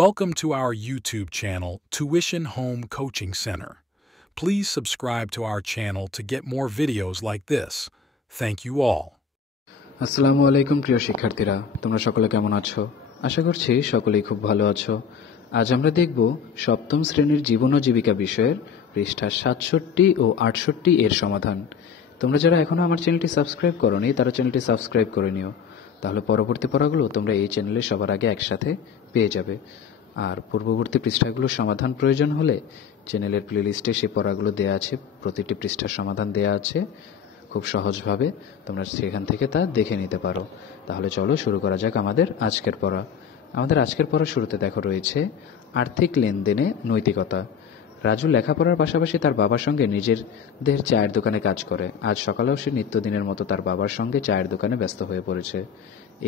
Welcome to our YouTube channel, Tuition Home Coaching Center. Please subscribe to our channel to get more videos like this. Thank you all. আসসালামু আলাইকুম প্রিয় শিক্ষার্থীরা, তোমরা সকলে কেমন আছো? আশা করছি সকলেই খুব ভালো আছো। আজ আমরা দেখব সপ্তম শ্রেণীর জীবন ও জীবিকা বিষয়ের পৃষ্ঠা 67 ও 68 এর সমাধান। তোমরা যারা এখনো আমার চ্যানেলটি সাবস্ক্রাইব করোনি তারা চ্যানেলটি সাবস্ক্রাইব করে নিও, তাহলে পরবর্তী পড়াগুলো তোমরা এই চ্যানেলে সবার আগে একসাথে পেয়ে যাবে। আর পূর্ববর্তী পৃষ্ঠাগুলোর সমাধান প্রয়োজন হলে চ্যানেলের প্লেলিস্টে সেই পড়াগুলো দেওয়া আছে, প্রতিটি পৃষ্ঠার সমাধান দেওয়া আছে খুব সহজভাবে, তোমরা সেখান থেকে তা দেখে নিতে পারো। তাহলে চলো শুরু করা যাক আমাদের আজকের পড়া। আমাদের আজকের পড়া শুরুতে দেখো রয়েছে আর্থিক লেনদেনে নৈতিকতা। রাজু লেখাপড়ার পাশাপাশি তার বাবার সঙ্গে নিজেদের চায়ের দোকানে কাজ করে। আজ সকালেও সে নিত্যদিনের মতো তার বাবার সঙ্গে চায়ের দোকানে ব্যস্ত হয়ে পড়েছে।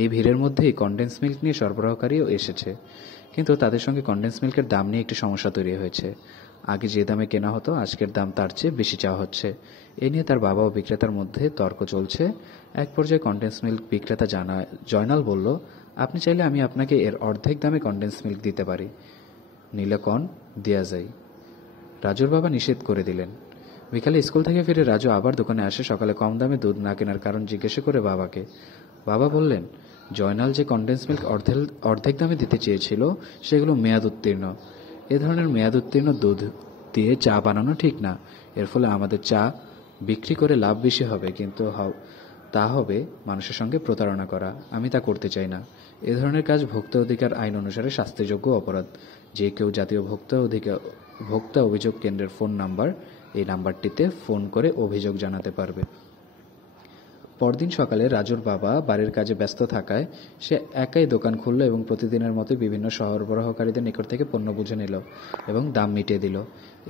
এই ভিড়ের মধ্যেই কনডেন্স মিল্ক নিয়ে সরবরাহকারীও এসেছে, কিন্তু তাদের সঙ্গে কনডেন্স মিল্কের দাম নিয়ে একটি সমস্যা তৈরি হয়েছে। আগে যে দামে কেনা হতো আজকের দাম তার চেয়ে বেশি চাওয়া হচ্ছে। এ নিয়ে তার বাবা ও বিক্রেতার মধ্যে তর্ক চলছে। এক পর্যায়ে কনডেন্স মিল্ক বিক্রেতা জয়নাল বলল, আপনি চাইলে আমি আপনাকে এর অর্ধেক দামে কনডেন্স মিল্ক দিতে পারি, নিলে কন দেয়া যায়। রাজুর বাবা নিষেধ করে দিলেন। বিকালে স্কুল থেকে ফিরে রাজু আবার দোকানে আসে সকালে কম দামে দুধ না কেনার কারণ জিজ্ঞেস করে বাবাকে। বাবা বললেন, জয়নাল যে কনডেন্স মিল্ক অর্ধেক দামে দিতে চেয়েছিল সেগুলো মেয়াদ উত্তীর্ণ। এ ধরনের মেয়াদ উত্তীর্ণ দুধ দিয়ে চা বানানো ঠিক না। এর ফলে আমাদের চা বিক্রি করে লাভ বেশি হবে, কিন্তু তা হবে মানুষের সঙ্গে প্রতারণা করা। আমি তা করতে চাই না। এ ধরনের কাজ ভোক্তা অধিকার আইন অনুসারে শাস্তিযোগ্য অপরাধ। যে কেউ জাতীয় ভোক্তা অভিযোগ কেন্দ্রের ফোন নাম্বার, এই নাম্বারটিতে ফোন করে অভিযোগ জানাতে পারবে। পরদিন সকালে রাজুর বাবা বাড়ির কাজে ব্যস্ত থাকায় সে একাই দোকান খুলল এবং প্রতিদিনের মতো বিভিন্ন সরবরাহকারীদের নিকট থেকে পণ্য বুঝে নিল এবং দাম মিটিয়ে দিল।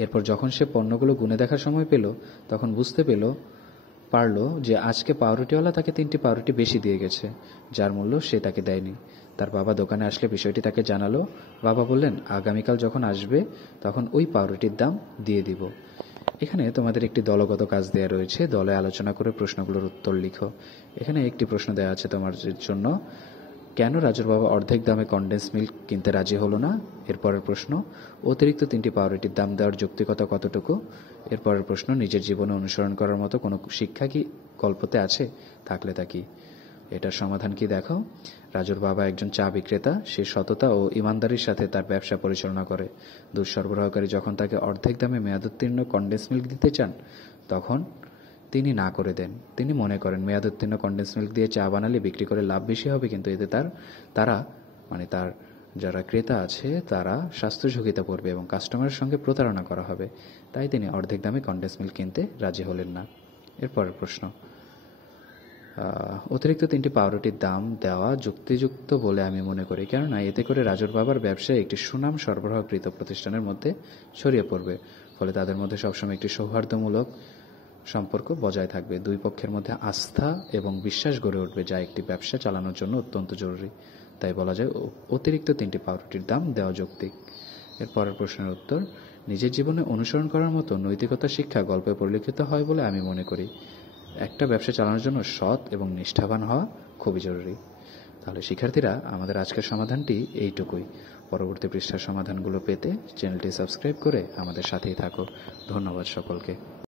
এরপর যখন সে পণ্যগুলো গুনে দেখার সময় পেল, তখন বুঝতে পারল যে আজকে পাউরুটিওয়ালা তাকে 3টি পাউরুটি বেশি দিয়ে গেছে, যার মূল্য সে তাকে দেয়নি। তার বাবা দোকানে আসলে বিষয়টি তাকে জানালো। বাবা বললেন, আগামীকাল যখন আসবে তখন ওই পাউরুটির দাম দিয়ে দিব। এখানে তোমাদের একটি দলগত কাজ দেওয়া রয়েছে, দলে আলোচনা করে প্রশ্নগুলোর উত্তর লিখো। এখানে একটি প্রশ্ন দেওয়া আছে তোমার জন্য, কেন রাজুর বাবা অর্ধেক দামে কনডেন্স মিল্ক কিনতে রাজি হলো না? এরপরের প্রশ্ন, অতিরিক্ত 3টি পাউরুটির দাম দেওয়ার যৌক্তিকতা কতটুকু? এরপরের প্রশ্ন, নিজের জীবনে অনুসরণ করার মতো কোনো শিক্ষা কি গল্পতে আছে? থাকলে তা কি? এটার সমাধান কি দেখো। রাজুর বাবা একজন চা বিক্রেতা। সে সততা ও ইমানদারির সাথে তার ব্যবসা পরিচালনা করে। দুধ সরবরাহকারী যখন তাকে অর্ধেক দামে মেয়াদোত্তীর্ণ কনডেন্স মিল্ক দিতে চান, তখন তিনি না করে দেন। তিনি মনে করেন মেয়াদোত্তীর্ণ কনডেন্স মিল্ক দিয়ে চা বানালে বিক্রি করে লাভ বেশি হবে, কিন্তু এতে তার যারা ক্রেতা আছে তারা স্বাস্থ্য ঝুঁকিতে পড়বে এবং কাস্টমারের সঙ্গে প্রতারণা করা হবে। তাই তিনি অর্ধেক দামে কনডেন্স মিল্ক কিনতে রাজি হলেন না। এরপরের প্রশ্ন, অতিরিক্ত 3টি পাউরুটির দাম দেওয়া যুক্তিযুক্ত বলে আমি মনে করি, কেননা এতে করে রাজুর বাবার ব্যবসায় একটি সুনাম সরবরাহকৃত প্রতিষ্ঠানের মধ্যে ছড়িয়ে পড়বে। ফলে তাদের মধ্যে সবসময় একটি সৌহার্দ্যমূলক সম্পর্ক বজায় থাকবে। দুই পক্ষের মধ্যে আস্থা এবং বিশ্বাস গড়ে উঠবে, যা একটি ব্যবসা চালানোর জন্য অত্যন্ত জরুরি। তাই বলা যায় অতিরিক্ত 3টি পাউরুটির দাম দেওয়া যৌক্তিক। এর পরের প্রশ্নের উত্তর, নিজের জীবনে অনুসরণ করার মতো নৈতিকতা শিক্ষা গল্পে পরিলক্ষিত হয় বলে আমি মনে করি। একটা ব্যবসা চালানোর জন্য সৎ এবং নিষ্ঠাবান হওয়া খুবই জরুরি। তাহলে শিক্ষার্থীরা, আমাদের আজকের সমাধানটি এইটুকুই। পরবর্তী পৃষ্ঠার সমাধানগুলো পেতে চ্যানেলটি সাবস্ক্রাইব করে আমাদের সাথেই থাকো। ধন্যবাদ সকলকে।